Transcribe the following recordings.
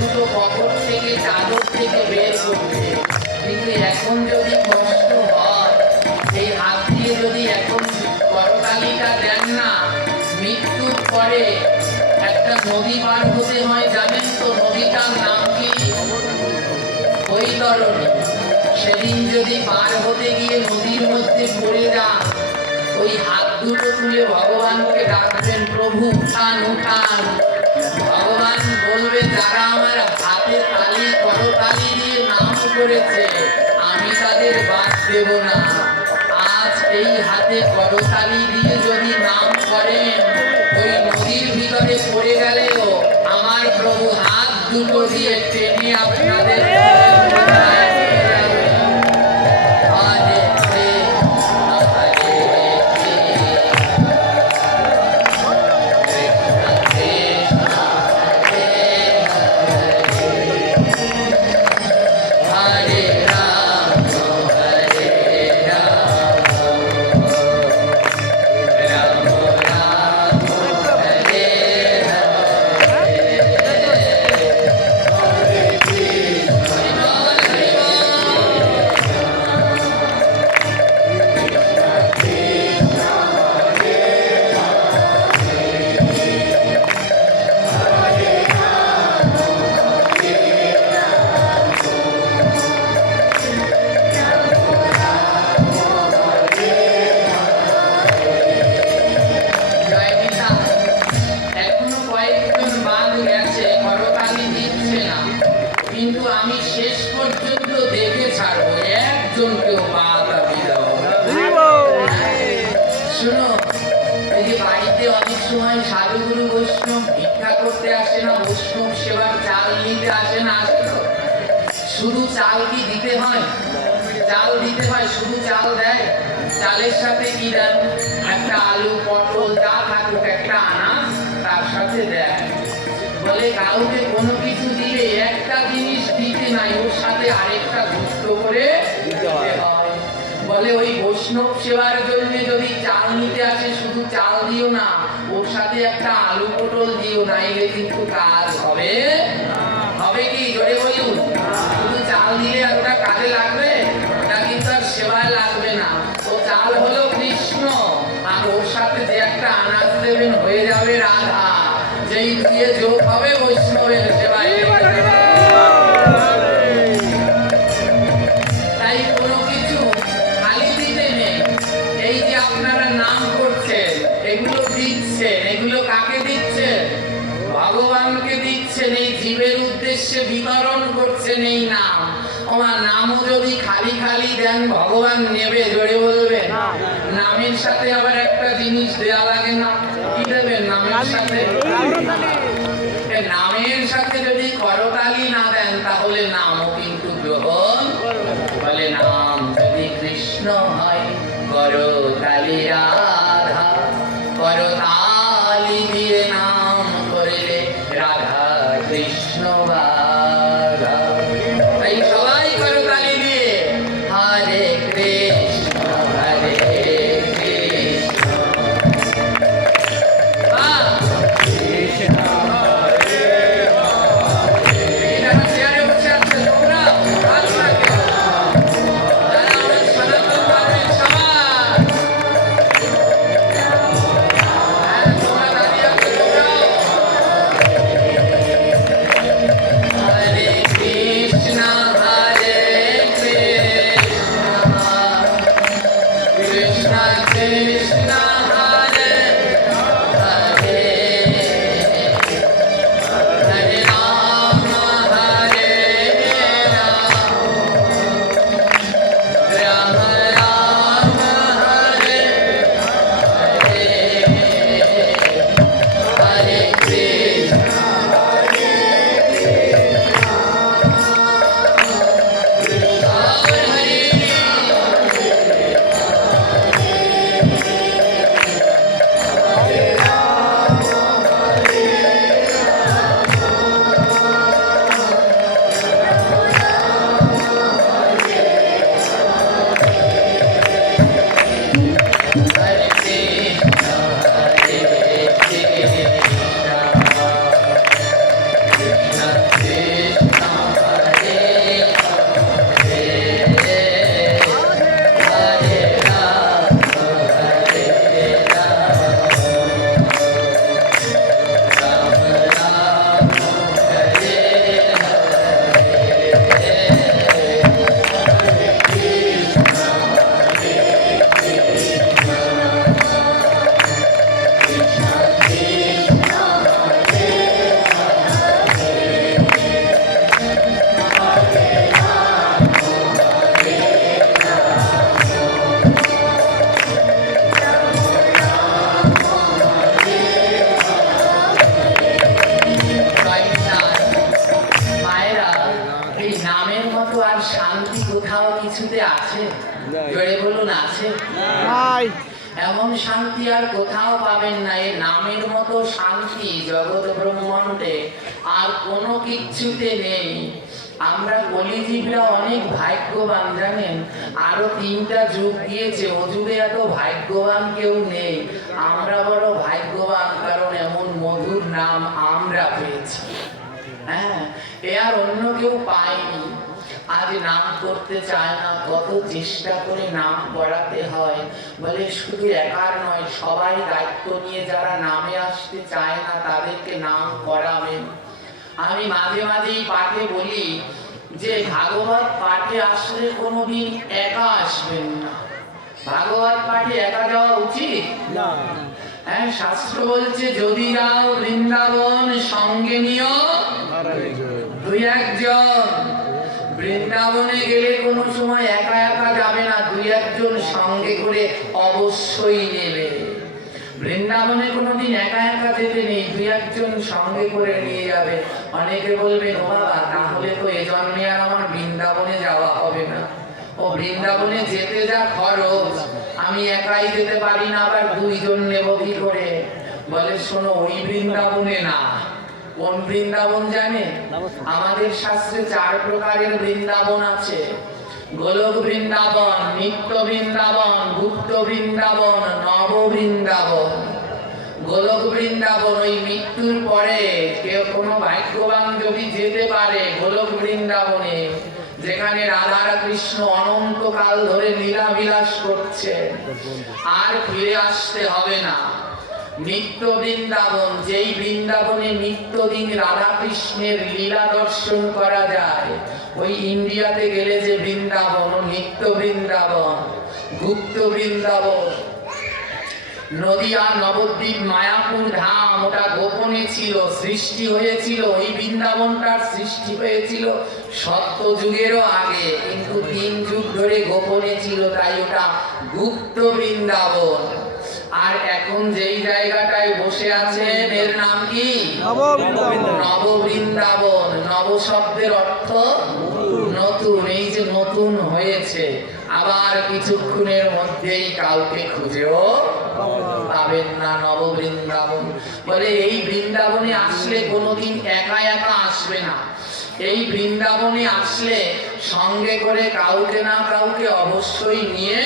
দুটো পকেট থেকে চাদর থেকে বের করতে। কিন্তু এখন যদি কষ্ট হয়, এই হাত দিয়ে যদি এখন করতালিটা দেন না, মৃত্যুর পরে একটা নদী পার হতে হয়, জানেন তো নদীটার নাম কি? বৈতরণী। সেদিন যদি পার হতে গিয়ে নদীর মধ্যে পড়ে যান, ওই হাত দুটো তুলে ভগবানকে ডাকবেন, প্রভু উঠান উঠান। ভগবান বলবে, যারা আমার হাতে তালি করতালি দিয়ে নাম করেছে, আমি তাদের বাদ দেব না। আজ এই হাতে করতালি দিয়ে যদি নাম করেন, ওই নদীর ভিতরে পড়ে গেলেও আমার প্রভু হাত দুটো দিয়ে টেনে আপনাদের সাধুগুরু বৈষ্ণব ভিক্ষা করতে আসে না, বৈষ্ণব সেবার চাল নিতে আসে না, আসে তো? শুধু চাল কি দিতে হয়? চাল দিতে হয়, শুধু চাল দেয়? চালের সাথে কি দেন? একটা আলু পটল যা থাকুক একটা আনাজ তার সাথে দেয়। বলে কাউকে কোনো কিছু দিলে একটা জিনিস দিতে নাই, ওর সাথে আরেকটা যুক্ত করে দিতে হয়। বলে ওই বৈষ্ণব সেবার জন্য যদি চাল নিতে আসে, শুধু চাল দিও না, ওর সাথে একটা আলু পটল দিও, নাইলে কিন্তু কাজ হবে। হবে কি? জোরে বলুন। শুধু চাল দিলে ওটা কাজে লাগবে? ওটা কিন্তু আর সেবায় লাগবে না। ও চাল হলো কৃষ্ণ, আর ওর সাথে যে একটা আনাজ দেবেন হয়ে যাবে রাধা। যেই দিয়ে যোগ হবে বৈষ্ণবের সেবায়। তাই কোনো কিছু খালি দিতে নেই। এই যে আপনারা নাম করছেন, এগুলো দিচ্ছেন, এগুলো কাকে দিচ্ছেন? ভগবানকে দিচ্ছেন। এই জীবের উদ্দেশ্যে বিতরণ করছেন এই নাম। আমার নামও যদি খালি খালি দেন, ভগবান নেবে? জোরে বলবেন। নামের সাথে আবার একটা জিনিস দেয়া লাগে না? কি দেবেন নামের সাথে? নামের সাথে যদি করতালি না দেন, তাহলে নামও কিন্তু গ্রহণ। বলে নাম যদি কৃষ্ণ হয়, করতালি রাধা, করতালি দিয়ে নাম করলে রাধা কৃষ্ণ বাধা। তাই সবাই করতালি দিয়ে হরে কৃষ্ণ হরে কৃষ্ণ এমন শান্তি আর কোথাও পাবেন না। এই নামের মতো শান্তি জগৎ ব্রহ্মাণ্ডে আর কোনো কিচ্ছুতে নেই। আমরা কলিজীবরা অনেক ভাগ্যবান জানেন, আরো 3টা যুগ গিয়েছে, ও যুগে এত ভাগ্যবান কেউ নেই। আমরা বড় ভাগ্যবান, কারণ এমন মধুর নাম আমরা পেয়েছি। হ্যাঁ, এ আর অন্য কেউ পায়নি। আজ নাম করতে চায় না, কত চেষ্টা করে নাম করাতে হয়। বলে শুধু একার নয়, সবাই দায়িত্ব নিয়ে যারা নামে আসতে চায় না তাদেরকে নাম করাবেন। আমি মাঝে মাঝেই পাঠে বলি যে ভাগবত পাঠে আসলে কোনোদিন একা আসবেন না। ভাগবত পাঠে একা যাওয়া উচিত না। হ্যাঁ, শাস্ত্র বলছে যদি যাও বৃন্দাবন সঙ্গে নিও 2-1 জন। বৃন্দাবনে গেলে কোনো সময় একা একা যাবে না, 2-1 জন সঙ্গে করে অবশ্যই নেবে। বৃন্দাবনে কোনোদিন একা একা যেতে নেই, 2-1 জন সঙ্গে করে নিয়ে যাবে। অনেকে বলবেন ও বাবা, তাহলে তো এ জন্মে আর আমার বৃন্দাবনে যাওয়া হবে না। ও বৃন্দাবনে যেতে যা খরচ, আমি একাই যেতে পারি না, আবার 2 জন নেব কি করে? বলে শোনো, ওই বৃন্দাবনে না। কোন বৃন্দাবন জানে? আমাদের শাস্ত্রে 4 প্রকারের বৃন্দাবন আছে। গোলক বৃন্দাবন, নিত্য বৃন্দাবন, গুপ্ত বৃন্দাবন, নব বৃন্দাবন। গোলক বৃন্দাবন ওই মৃত্যুর পরে কেউ কোনো ভাগ্যবান যদি যেতে পারে গোলক বৃন্দাবনে, যেখানে রাধা কৃষ্ণ অনন্তকাল ধরে লীলা বিলাস করছে, আর ফিরে আসতে হবে না। নিত্য বৃন্দাবন, যেই বৃন্দাবনে নিত্যদিন রাধা কৃষ্ণের লীলা দর্শন করা যায়, ওই ইন্ডিয়াতে গেলে যে বৃন্দাবন, নিত্য বৃন্দাবন। গুপ্ত বৃন্দাবন নদিয়া নবদ্বীপ মায়াপুর ধাম, ওটা গোপনে ছিল, সৃষ্টি হয়েছিল। ওই বৃন্দাবনটার সৃষ্টি হয়েছিল সত্য যুগেরও আগে, কিন্তু 3 যুগ ধরে গোপনে ছিল, তাই ওটা গুপ্ত বৃন্দাবন। আর এখন যেই জায়গাটায় বসে আছেন এর নাম কি? নব বৃন্দাবন। নব শব্দের অর্থ নতুন। এই যে নতুন হয়েছে, আবার কিছুক্ষণের মধ্যেই কাউকে খুঁজেও পাবেন না। নব বৃন্দাবন বলে এই বৃন্দাবনে আসলে কোনোদিন একা একা আসবে না। এই বৃন্দাবনে আসলে সঙ্গে করে কাউকে না কাউকে অবশ্যই নিয়ে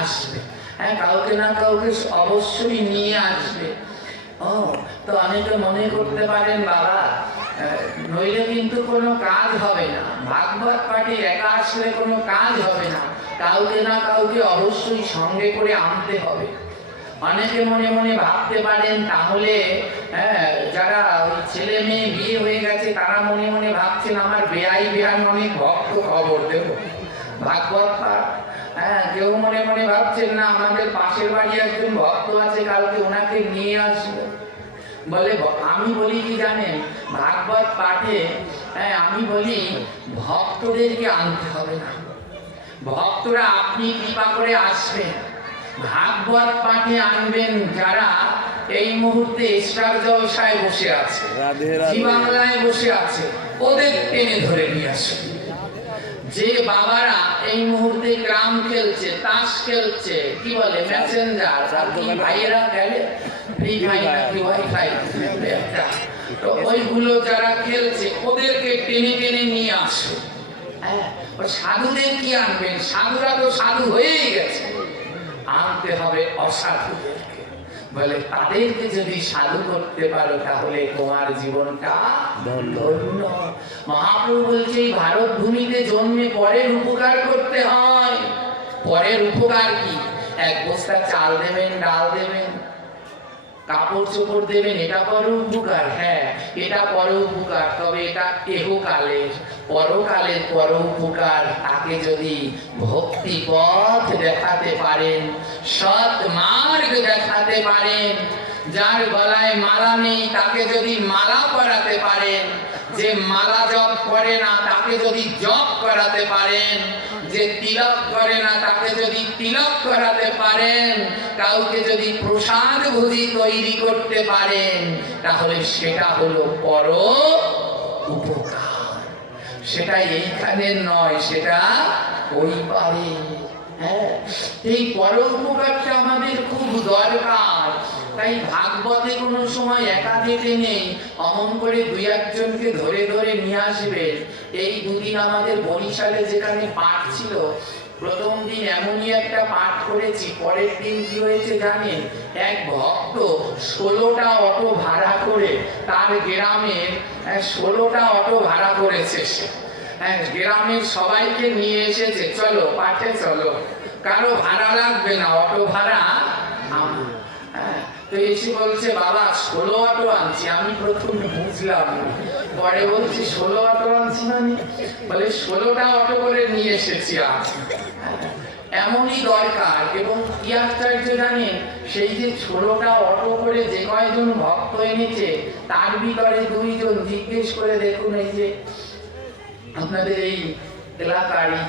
আসবে। হ্যাঁ, কাউকে না কাউকে অবশ্যই নিয়ে আসবে। ও তো অনেকে মনে করতে পারেন বাবা, নইলে কিন্তু কোনো কাজ হবে না, ভাগবত পাঠে একা আসলে কোনো কাজ হবে না, কাউকে না কাউকে অবশ্যই সঙ্গে করে আনতে হবে। অনেকে মনে মনে ভাবতে পারেন তাহলে যারা ওই ছেলে মেয়ে বিয়ে হয়ে গেছে তারা মনে মনে ভাবছেন আমার বেআই বেআই অনেক ভক্ত খবর দেব ভাগবত পাঠ। কেউ মনে মনে ভাবছেন না আমাদের পাশের বাড়ি একজন ভক্ত আছে, কালকে ওনাকে নিয়ে আসবো। বলে আমি বলি কি জানেন, ভাগবত পাঠে আমি বলি ভক্তদেরকে আনতে হবে না, ভক্তরা আপনি কৃপা করে আসবেন। ভাগবত পাঠে আনবেন যারা এই মুহূর্তে স্টার জলসায় বসে আছে, জি বাংলায় বসে আছে, ওদের টেনে ধরে নিয়ে আসুন। যে বাবারা এই মুহূর্তে গ্রাম খেলছে, তাস খেলছে, কি বলে মেসেঞ্জার, আর কি ভাইয়েরা খেলে ফ্রি ফায়ার নাকি ওয়াইফাই একটা, তো ওইগুলো যারা খেলছে ওদেরকে টেনে টেনে নিয়ে আসুন। সাধুদের কি আনবেন? সাধুরা তো সাধু হয়েই গেছে, আনতে হবে অসাধুদেরকে। বলে তাদেরকে যদি সাধু করতে পারো তাহলে তোমার জীবনটা ধন্য। মহাপ্রভু বলছে এই ভারত ভূমিতে জন্মে পরের উপকার করতে হয়। পরের উপকার কি? 1 বস্তা চাল দেবেন, ডাল দেবেন, কাপড় চোপড় দেবেন, এটা পর উপকার। হ্যাঁ, এটা পর উপকার, তবে এটা এহকালের। পরকালের পর উপকার তাকে যদি ভক্তি পথ দেখাতে পারেন, সৎ মার্গ দেখাতে পারেন, যার গলায় মালা নেই তাকে যদি মালা পরাতে পারেন, যে মালা জপ করে না তাকে যদি জপ করাতে পারেন, যে তিলক করে না তাকে যদি তিলক করাতে পারেন, কাউকে যদি প্রসাদ ভোজি তৈরি করতে পারেন, তাহলে সেটা হলো পর উপকার। সেটা এইখানে নয়, সেটা ওই পারে। হ্যাঁ, এই পরোপকারটা আমাদের খুব দরকার। তাই ভাগবতে কোনো সময় একা যেতে নেই, অমন করে দুই একজনকে ধরে ধরে নিয়ে আসবেন। এই দুদিন আমাদের বরিশালে যেখানে পাঠ ছিল, প্রথম দিন এমনই একটা পাঠ করেছি, পরের দিন কি হয়েছে জানেন? এক ভক্ত 16টা অটো ভাড়া করে তার গ্রামের 16টা অটো ভাড়া করেছে সে। গ্রামের সবাইকে নিয়ে এসেছে, চলো পাঠে চলো, কারো ভাড়া লাগবে না, অটো ভাড়া আমার। তো এসে বলছে বাবা 16 অটো আনছি। আমি প্রথম বুঝলাম না, পরে বলছি 16 অটো আনছি মানে? বলে 16টা অটো করে নিয়ে এসেছি আজ। এমনই দরকার। এবং কি আশ্চর্য জানেন, সেই যে 16টা অটো করে যে কয়জন ভক্ত এনেছে, তার ভিতরে 2 জন জিজ্ঞেস করে দেখুন, এই যে আপনাদের এই এলাকারই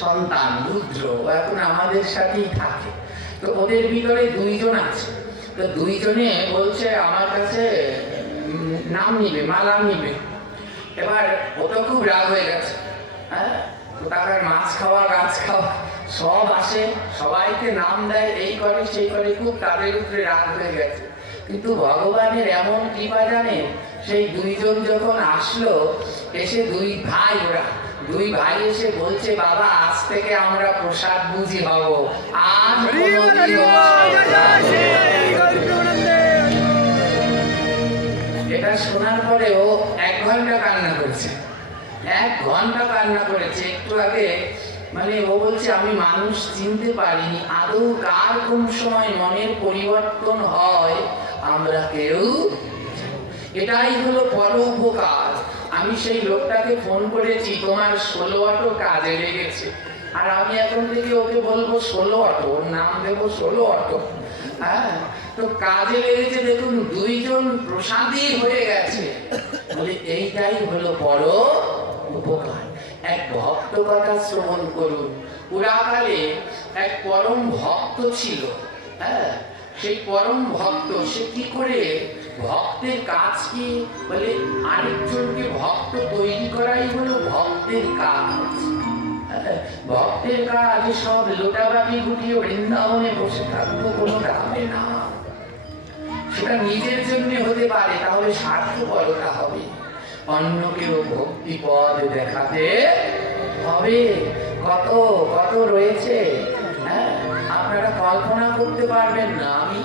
সন্তান রুদ্র, এখন আমাদের সাথেই থাকে। তো ওদের ভিতরে 2 জন আছে। তো 2 জনে বলছে আমার কাছে নাম নিবে, মালা নিবে। এবার ও তো খুব রাগ হয়ে গেছে। হ্যাঁ, তারা মাছ খাওয়া গাছ খাওয়া সব আসে, সবাইকে নাম দেয়, এই করে সেই করে, খুব তাদের উপরে রাগ হয়ে গেছে। কিন্তু ভগবানের এমন কৃপা জানেন, সেই 2 জন যখন আসলো, এসে 2 ভাই, ওরা 2 ভাই এসে বলছে বাবা আজ থেকে আমরা প্রসাদ বুঝি হব, আর এটা শোনার পরে ও 1 ঘন্টা কান্না করেছে। 1 ঘন্টা কান্না করেছে। একটু আগে মানে ও বলছে আমি মানুষ চিনতে পারিনি, আদৌ কার কোন সময় মনের পরিবর্তন হয় আমরা কেউ। এটাই হলো পরোপকার। আমি সেই লোকটাকে ফোন করেছি, তোমার 16 অটো কাজে লেগেছে। আর আমি এখন থেকে ওকে বলবো 16 অটো, ওর নাম দেবো 16 অটো। হ্যাঁ, তো কাজে লেগেছে দেখুন, 2 জন প্রসাদী হয়ে গেছে। বলে এইটাই হলো পরোপকার। এক ভক্ত কথা শ্রবণ করুন। পুরাকালে এক পরম ভক্ত ছিল। হ্যাঁ, সেই পরম ভক্ত সে কি করে ভক্তের কাজ কি বলে, আরেকজনকে ভক্ত তৈরি করাই হলো ভক্তের কাজ। ভক্তের কাজ সব লোটাবাটি গুটিয়ে বৃন্দাবনে বসে থাকতো, কোনো কামে না। সেটা নিজের জন্য হতে পারে, তাহলে স্বার্থপরতা হবে। অন্যকেও ভক্তি পদ দেখাতে হবে। কত কত রয়েছে, হ্যাঁ, আপনারা কল্পনা করতে পারবেন না। আমি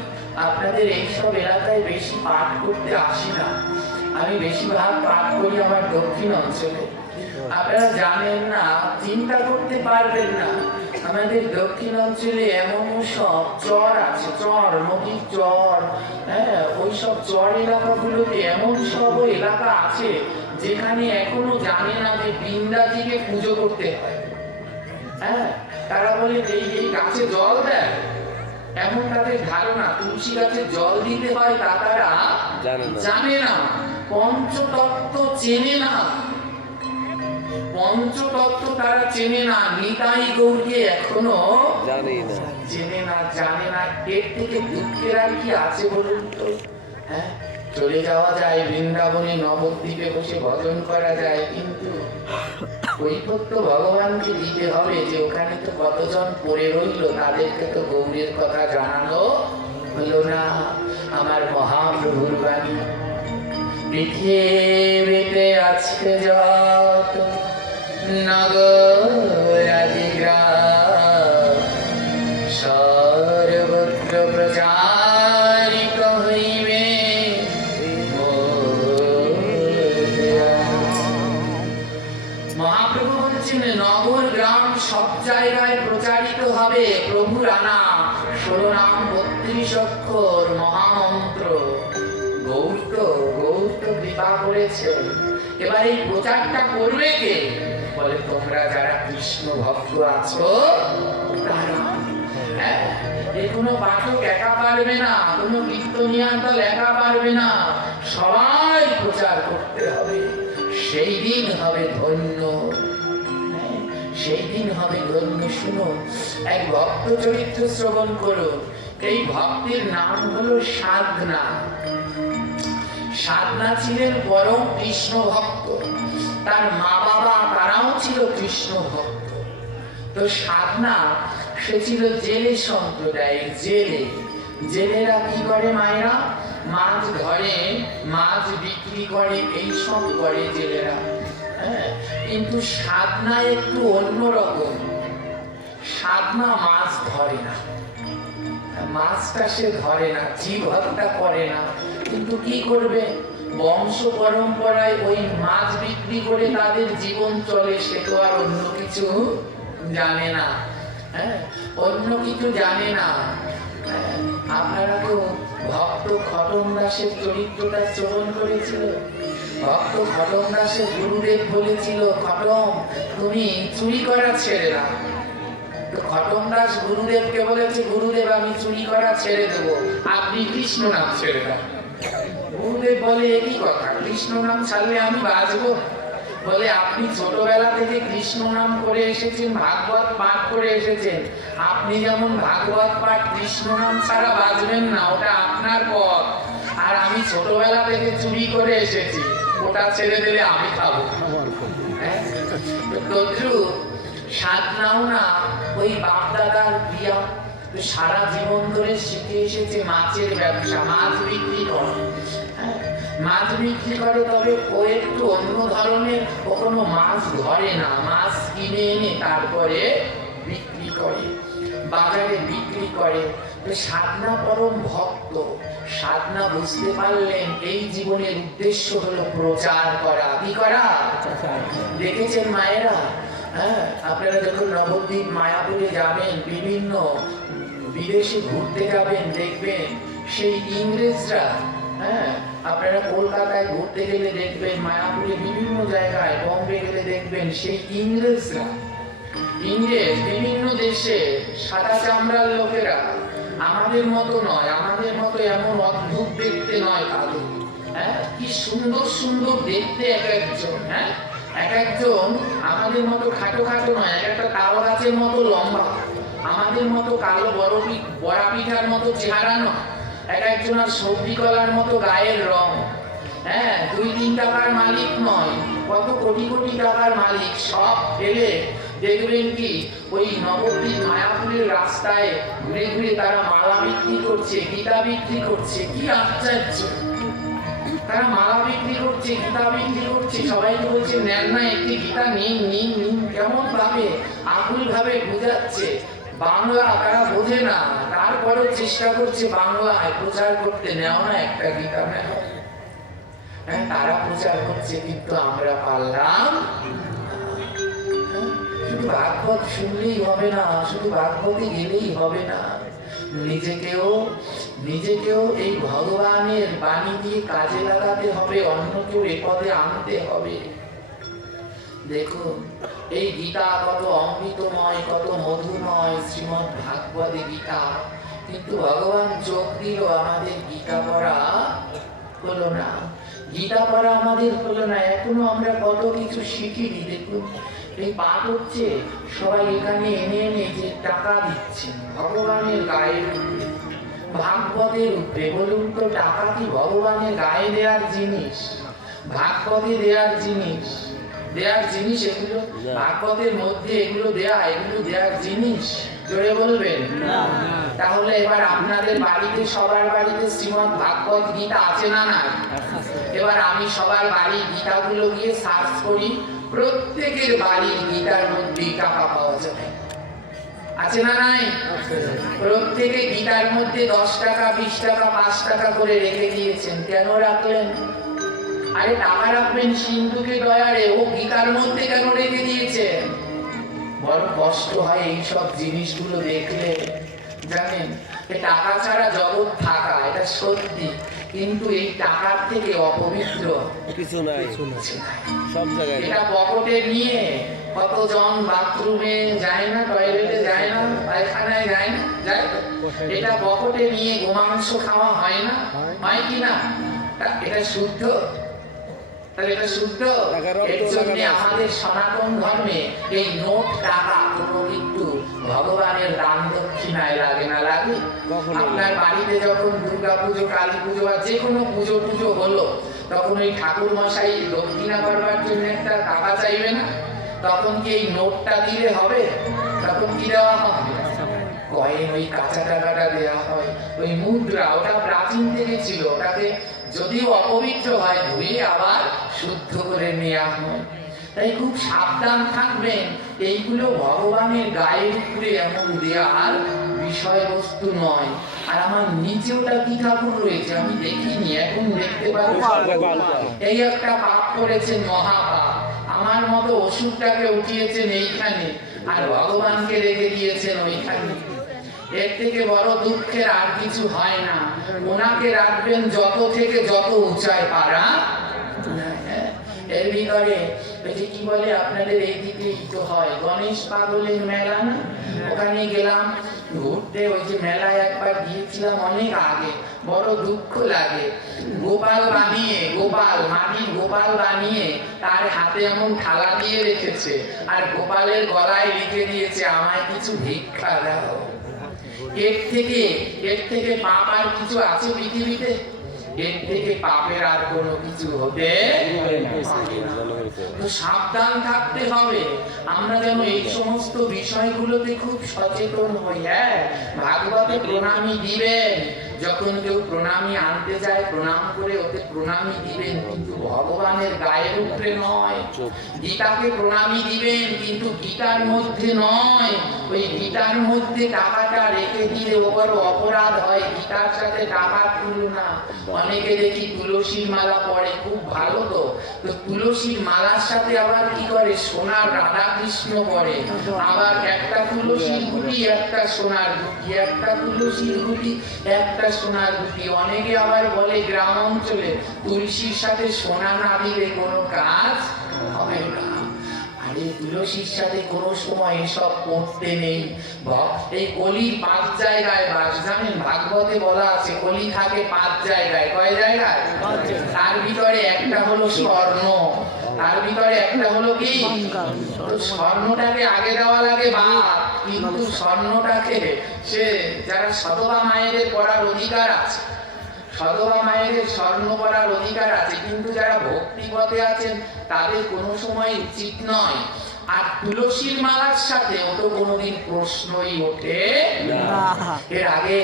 আপনাদের এইসব এলাকায় বেশি পাঠ করতে আসি না। আমি বেশিরভাগ পাঠ করি আমার দক্ষিণ অঞ্চলে। আপনারা জানেন না, চিন্তা করতে পারবেন না, আমাদের দক্ষিণ অঞ্চলে এমন সব চর আছে, চর, নদীর চর, হ্যাঁ, ওই সব চর এলাকাগুলোতে এমন সব এলাকা আছে যেখানে এখনো জানে না যে বৃন্দাজিকে পুজো করতে হয়। হ্যাঁ, তারা বলে এই গাছে জল দেয়, এমন তাদের ধারণা। তুলসী গাছে জল দিতে হয় তা তারা জানে না। পঞ্চতত্ত্ব চেনে না, পঞ্চতত্ত্ব তারা চেনে না। নিতাই গৌরকে এখনো চেনে না, জানে না। এর থেকে দুঃখের আর কি আছে বলুন তো? হ্যাঁ, চলে যাওয়া যায় বৃন্দাবনে, নবদ্বীপে বসে ভজন করা যায়, কিন্তু কৈফত্য ভগবানকে দিতে হবে যে ওখানে তো কতজন পড়ে রইল, তাদেরকে তো গৌরের কথা জানানো হলো না। আমার মহাপ্রভুর বাণী, পৃথিবীতে আজকে যত নগরাদিগ্রাম সর্বত্র প্রচারিত হইবে। মহাপ্রভু বলছেন নগর গ্রাম সব জায়গায় প্রচারিত হবে প্রভুর আনা 16 নাম 32 অক্ষর মহামন্ত্র। গৌর তো কৃপা করেছে। এবার এই প্রচারটা করবে কে? বলে তোমরা যারা কৃষ্ণ ভক্ত আছো তারা। কোনো পাঠক একা পারবে না, কোনো কীর্তনিয়া দল একা পারবে না, সবাই প্রচার করতে হবে। সেই দিন হবে ধন্য, সেই দিন হবে ধন্য। শুনো, এক ভক্ত চরিত্র শ্রবণ করো। এই ভক্তের নাম হলো সাধনা। সাধনা ছিলেন পরম কৃষ্ণ ভক্ত। তার মা বাবা তারাও ছিল কৃষ্ণ ভক্ত। তো সাধনা সে ছিল জেলে সম্প্রদায়ের জেলে। জেলেরা কি করে মায়েরা? মাছ ধরে, মাছ বিক্রি করে, এই সব করে জেলেরা। হ্যাঁ, কিন্তু সাধনা একটু অন্যরকম। সাধনা মাছ ধরে না, মাছটা সে ধরে না, জীব হত্যা করে না, কিন্তু কি করবে? বংশ পরম্পরায় ওই মাছ বিক্রি করে তাদের জীবন চলে, সে তো আর অন্য কিছু জানে না। হ্যাঁ, অন্য কিছু জানে না। আপনারা তো ভক্ত খটম দাসের চরিত্রটা শ্রবণ করেছিল। ভক্ত খটম দাসের গুরুদেব বলেছিল, খটম তুমি চুরি করা ছেড়ে দাও। খটম দাস গুরুদেবকে বলেছে, গুরুদেব আমি চুরি করা ছেড়ে দেবো, আপনি কৃষ্ণ নাম ছেড়ে দাও। গুরুদেব বলে, একই কথা, কৃষ্ণ নাম ছাড়লে আমি বাঁচবো? বলে, আপনি ছোটবেলা থেকে কৃষ্ণ নাম করে এসেছেন, ভাগবত পাঠ করে এসেছেন, আপনি যেমন ভাগবত পাঠ কৃষ্ণ নাম ছাড়া বাঁচবেন না, ওটা আপনার পথ। আর আমি ছোটবেলা থেকে চুরি করে এসেছি, ওটা ছেড়ে দিলে আমি খাবো। হ্যাঁ, তদ্রুপ সাধনাও না ওই বাপদাদার ক্রিয়া। সারা জীবন ধরে শিখে এসেছে মাছের ব্যবসা, মাছ বিক্রি করে। মাছ বিক্রি করে, তবে ও একটু অন্য ধরনের। ও কোনো মাছ ধরে না, মাছ কিনে এনে তারপরে বিক্রি করে, বাজারে বিক্রি করে। সাধনা পরম ভক্ত, সাধনা বুঝতে পারলেন এই জীবনের উদ্দেশ্য হলো প্রচার করা। কি করা? দেখেছেন মায়েরা? হ্যাঁ, আপনারা যখন নবদ্বীপ মায়াপুরে যাবেন, বিভিন্ন বিদেশে ঘুরতে যাবেন, দেখবেন সেই ইংরেজরা, হ্যাঁ, আপনারা কলকাতায় ঘুরতে গেলে দেখবেন, মায়াপুরে বিভিন্ন জায়গায়, বম্বে গেলে দেখবেন সেই ইংরেজরা, ইংরেজ বিভিন্ন দেশে সাদা চামড়ার লোকেরা আমাদের মতো নয়, আমাদের মতো এমন অদ্ভুত দেখতে নয় তাদের। হ্যাঁ, কি সুন্দর সুন্দর দেখতে এক একজন। হ্যাঁ, এক একজন আমাদের মতো খাটো খাটো নয়, এক একটা তাল গাছের মতো লম্বা, আমাদের মতো কালো বড়া পিঠার মতো চেহারা নয়, এক একজন আর সবজি কলার মতো গায়ের রং। হ্যাঁ, 2-3 টাকার মালিক নয়, কত কোটি কোটি টাকার মালিক। সব ফেলে দেখবেন কি ওই নবদ্বীপ মায়াপুরের রাস্তায় ঘুরে ঘুরে তারা মালা বিক্রি করছে, গীতা বিক্রি করছে। কি আশ্চর্য! তারা মালা বিক্রি করছে, গীতা বিক্রি করছে। সবাইকে বলছে, নেন না একটি গীতা, নিন নিন নিন। কেমন ভাবে, আকুল ভাবে বুঝাচ্ছে। বাংলা তারা বোঝে না, তারপরেও চেষ্টা করছে বাংলায় প্রচার করতে, নেও না একটা গীতা, নেও। হ্যাঁ, তারা প্রচার করছে, কিন্তু আমরা পারলাম। শুধু ভাগবত শুনলেই হবে না, শুধু ভাগবতে গেলেই হবে না, নিজেকেও এই ভগবানের বাণী দিয়ে কাজে লাগাতে হবে, অন্যকেও এ পদে আনতে হবে। দেখুন এই গীতা কত অমৃতময়, কত মধুময়, শ্রীমদ্ ভাগবতে গীতা। কিন্তু ভগবান চোখ দিল, আমাদের গীতা পড়া হলো না, গীতা পড়া আমাদের হলো না। এখনো আমরা কত কিছু শিখিনি। দেখুন এই পাঠ হচ্ছে, সবাই এখানে এনে এনে যে টাকা দিচ্ছেন ভগবানের গায়ের উপরে, ভাগবতের উপরে। বলুন তো, টাকা কি ভগবানের গায়ে দেওয়ার জিনিস? ভাগবতে দেওয়ার জিনিস? দেওয়ার জিনিস এগুলো? ভাগবতের মধ্যে এগুলো দেওয়ার জিনিস? জোরে বলবেন। তাহলে এবার আপনাদের বাড়িতে, সবার বাড়িতে শ্রীমদ্ ভাগবত গীতা আছে না? না। এবার আমি সবার বাড়ির গীতাগুলো গিয়ে সার্চ করি, প্রত্যেকের বাড়ির গীতার মধ্যে টাকা পাওয়া যাবে। আছে না? নাই। প্রত্যেকে গীতার মধ্যে 10 টাকা, 20 টাকা, 5 টাকা করে রেখে দিয়েছেন। কেন রাখলেন? আরে টাকা রাখবেন সিন্ধুকে দয়ারে, ও গীতার মধ্যে কেন রেখে দিয়েছেন? বড় কষ্ট হয় এই সব জিনিসগুলো দেখলে। জানেন, টাকা ছাড়া জগৎ থাকা, এটা সত্যি, কিন্তু এই টাকার থেকে অপবিত্র কিছু নাই। সব জায়গায় এটা পকেটে নিয়ে কতজন বাথরুমে যায় না, টয়লেটে যায় না, পায়খানায় যায় না, যায়। এটা পকেটে নিয়ে গোমাংস খাওয়া হয় না, হয় কি না? এটা শুদ্ধ? তাহলে এটা শুদ্ধ? এর জন্য আমাদের সনাতন ধর্মে এই নোট টাকা কোনো একটু ভগবানের দান দক্ষিণায় লাগে না? লাগে। আপনার বাড়িতে যখন দুর্গা পুজো, কালী পুজো বা যে কোনো পুজো হলো, তখন ওই ঠাকুর মশাই দক্ষিণা করবার জন্য একটা টাকা চাইবে না? তখন কি এই নোটটা দিলে হবে? তখন কি দেওয়া হবে? কয়েন, ওই কাঁচা টাকাটা দেওয়া হয়, ওই মুদ্রা, ওটা প্রাচীন থেকে ছিল, ওটাকে যদিও অপবিত্র হয় ধুয়ে আবার শুদ্ধ করে নেওয়া হয়। তাই খুব সাবধান থাকবেন, এইগুলো ভগবানের গায়ের উপরে এমন দেওয়ার বিষয়বস্তু নয়। আর আমার নিচে ওটা কি ঠাকুর রয়েছে আমি দেখিনি, এখন দেখতে পাবো। এই একটা পাপ করেছেন, মহাপাপ। আমার মতো ওষুধটাকে উঠিয়েছেন এইখানে, আর ভগবানকে রেখে দিয়েছেন ওইখানে। এর থেকে বড় দুঃখের আর কিছু হয় না। ওনাকে রাখবেন যত থেকে যত উঁচায় পারা। এর ভিতরে ওই যে কি বলে আপনাদের এই দিকেই তো হয় গণেশ পাগলের মেলা না, ওখানে গেলাম ঘুরতে। ওই যে মেলায় একবার গিয়েছিলাম অনেক আগে, বড় দুঃখ লাগে। গোপাল বানিয়ে, গোপাল মাটির গোপাল বানিয়ে তার হাতে এমন থালা দিয়ে রেখেছে, আর গোপালের গলায় লিখে দিয়েছে আমায় কিছু ভিক্ষা দাও। এর থেকে পাপ আর কিছু আছে পৃথিবীতে? এর থেকে পাপের আর কোনো কিছু হতে পারে না। তো সাবধান থাকতে হবে আমরা যেন এই সমস্ত বিষয়গুলোতে খুব সচেতন হই। হ্যাঁ, ভাগবতে প্রণামী দিবেন, যখন কেউ প্রণামী আনতে যায় প্রণাম করে ওতে প্রণামী দিবেন, কিন্তু ভগবানের গায়ের উপরে নয়। গীতাকে প্রণামী দিবেন, কিন্তু গীতার মধ্যে নয়। ওই গীতার মধ্যে টাকাটা রেখে দিলে ওর অপরাধ হয়। গীতার সাথে টাকা তুলো না। অনেকে দেখি তুলসীর মালা পরে, খুব ভালো। তো তুলসীর মালার সাথে আবার কি করে সোনার রাধা কৃষ্ণ পরে, আবার একটা তুলসীর গুটি একটা সোনার গুটি, একটা তুলসীর গুটি একটা সোনার গুটি। অনেকে আবার বলে গ্রাম অঞ্চলে তুলসীর সাথে সোনা না দিলে কোনো কাজ হবে না। আরে তুলসীর সাথে কোনো সময় এসব করতে নেই। এই কলির 5 জায়গায় বাস, জানেন? ভাগবতে বলা আছে কলি থাকে 5 জায়গায়। কয় জায়গায়? তার ভিতরে একটা হলো স্বর্ণ, তার ভিতরে একটা হলো কি স্বর্ণটাকে আগে দেওয়া লাগে বাপ, কিন্তু স্বর্ণটাকে সে যারা সতবা মায়েদের পড়ার অধিকার আছে, সদবা মায়েদের স্বর্ণ পরার অধিকার আছে, কিন্তু যারা ভক্তি পথে আছেন তাদের কোনো সময় উচিত নয়। আর তুলসীর মালার সাথে ও তো কোনোদিন প্রশ্নই ওঠে না। এর আগে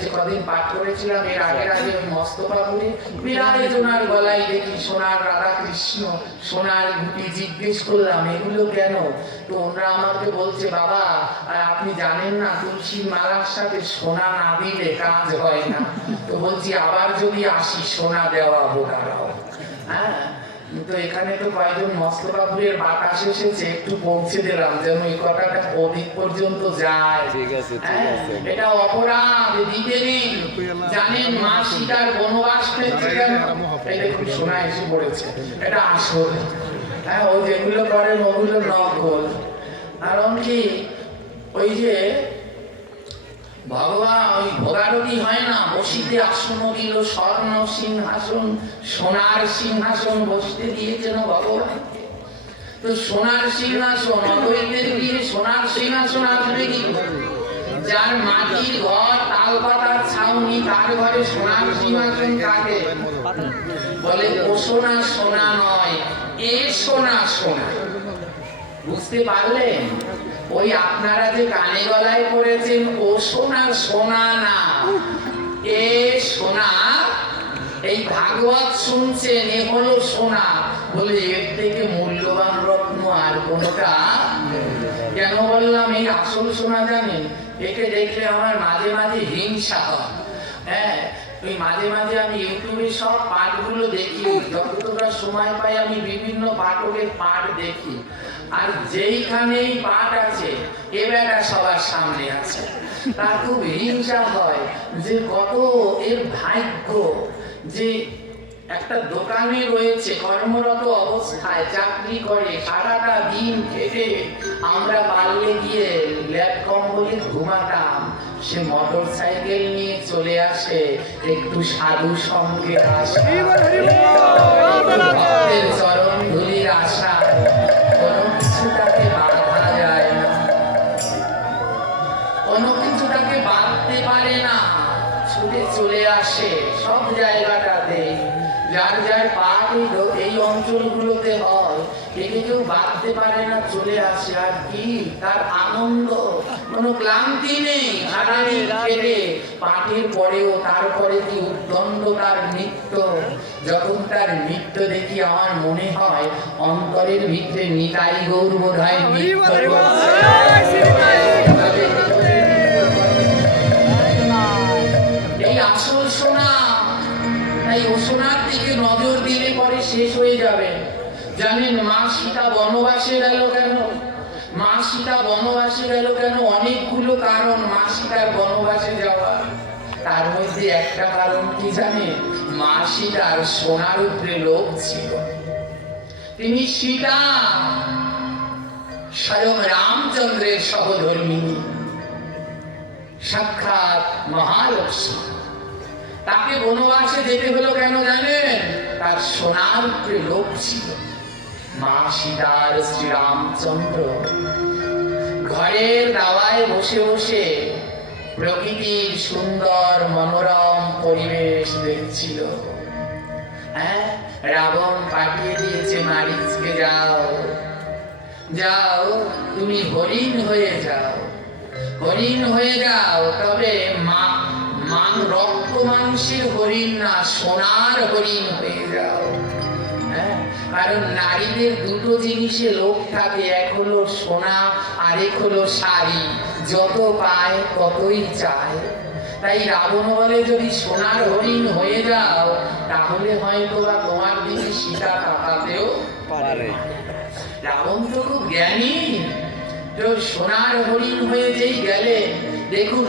যে কদিন পাঠ করেছিলাম, এর আগের আগে ওই মস্তকাপুরে বিরাজনার গলায় দেখি সোনার রাধা কৃষ্ণ, সোনার গুটি। জিজ্ঞেস করলাম এগুলো কেন? তো ওরা আমাকে বলছে বাবা আপনি জানেন না তুলসীর মালার সাথে সোনা না দিলে কাজ হয় না। তো বলছি আবার যদি আসি সোনা দেওয়া বোকারাও। হ্যাঁ, তো এখানে তো কয়েকজন মস্তকাপুরের বাতাস এসেছে, একটু পৌঁছে দিলাম যেন এই কথাটা অধিক পর্যন্ত যায়। এটা অপরাধ, দিতে নেই। জানেন মা সীতার বনবাস ফেলছে কেন? এই দেখুন সোনা এসে পড়েছে, এটা আসল। হ্যাঁ, ও যেগুলো করেন ওগুলো নকল। কারণ কি ওই যে ভগবান ওই ভোগারতি হয় না, বসিতে আসন দিল স্বর্ণ সিংহাসন, সোনার সিংহাসন বসতে দিয়েছেন ভগবানকে। তো সোনার সিংহাসন, অদ্বৈতের গিয়ে সোনার সিংহাসন আসবে কি? যার মাটির ঘর, তাল পাতার ছাউনি, তার ঘরে সোনার সিংহাসন কাকে বলে? ও সোনা সোনা নয়, এ সোনা সোনা। বুঝতে পারলেন? ওই আপনারা যে কানে গলায় পড়েছেন ও সোনা সোনা না, এ সোনা। এই ভাগবত শুনছেন এ হলো সোনা, বলে এর থেকে মূল্যবান রত্ন আর কোনটা। কেন বললাম এই আসল সোনা জানেন? একে দেখলে আমার মাঝে মাঝে হিংসা হয়। হ্যাঁ, ওই মাঝে মাঝে আমি ইউটিউবে সব পাঠগুলো দেখি, যতটা সময় পাই আমি বিভিন্ন পাঠকের পাঠ দেখি। আর যেইখানেই পাঠ আছে এ বেটা সবার সামনে আছে, তার খুব হিংসা হয় যে কত এর ভাগ্য যে একটা দোকানে রয়েছে, কর্মরত অবস্থায় চাকরি করে, সারাটা দিন খেটে আমরা পারলে গিয়ে ল্যাপ কম্বলে ঘুমাতাম, সে মোটর সাইকেল নিয়ে চলে আসে, একটু সাধু সঙ্গে আসে, চরণ ধুলির আশা, কোনো কিছু তাকে বাধা যায় না, কোনো কিছু তাকে বাঁধতে পারে না, ছুটে চলে আসে সব জায়গাটাতে। যার যার পাঠ এই অঞ্চলগুলোতে হয়, একে কেউ বাঁধতে পারে না, চলে আসে। আর কি তার আনন্দ, কোনো ক্লান্তি নেই, সারাদিন খেলে পাঠের পরেও তারপরে কি উদ্দণ্ড তার নৃত্য। যখন তার নৃত্য দেখি আমার মনে হয় অন্তরের ভিতরে নিতাই গৌর বোধ হয় নৃত্য করছে। এই আসল সোনা, তাই ও সোনার দিকে নজর দিলে পরে শেষ হয়ে যাবে। জানেন মা সীতা বনবাসে গেল কেন? মা সীতা বনবাসে গেল কেন? অনেকগুলো কারণ মা সীতার বনবাসে যাওয়া। তার মধ্যে একটা কারণ কি জানেন? মা সীতার সোনার উপরে লোভ ছিল। তিনি সীতা স্বয়ং রামচন্দ্রের সহধর্মিনী, সাক্ষাৎ মহালক্ষ্মী। তাকে বনবাসে যেতে হলো কেন জানেন? তার সোনার উপরে লোভ ছিল। মা সীতার শ্রীরামচন্দ্র ঘরের দাওয়ায় বসে বসে প্রকৃতির সুন্দর মনোরম পরিবেশ দেখছিল। হ্যাঁ, রাবণ পাঠিয়ে দিয়েছে মারিচকে, যাও যাও তুমি হরিণ হয়ে যাও, হরিণ হয়ে যাও, তবে রক্ত মাংসের হরিণ না, সোনার হরিণ হয়ে যাও। হ্যাঁ, কারণ নারীদের দুটো জিনিসে লোভ থাকে, এক হলো সোনা আর এক হলো শাড়ি। যত পায় ততই চায়। তাই রাবণ বলে যদি সোনার হরিণ হয়ে যাও তাহলে হয়তো বা তোমার দিকে সীতা তাকাতেও পারে। রাবণ তো খুব জ্ঞানী, তো সোনার হরিণ হয়ে যেই গেলে দেখুন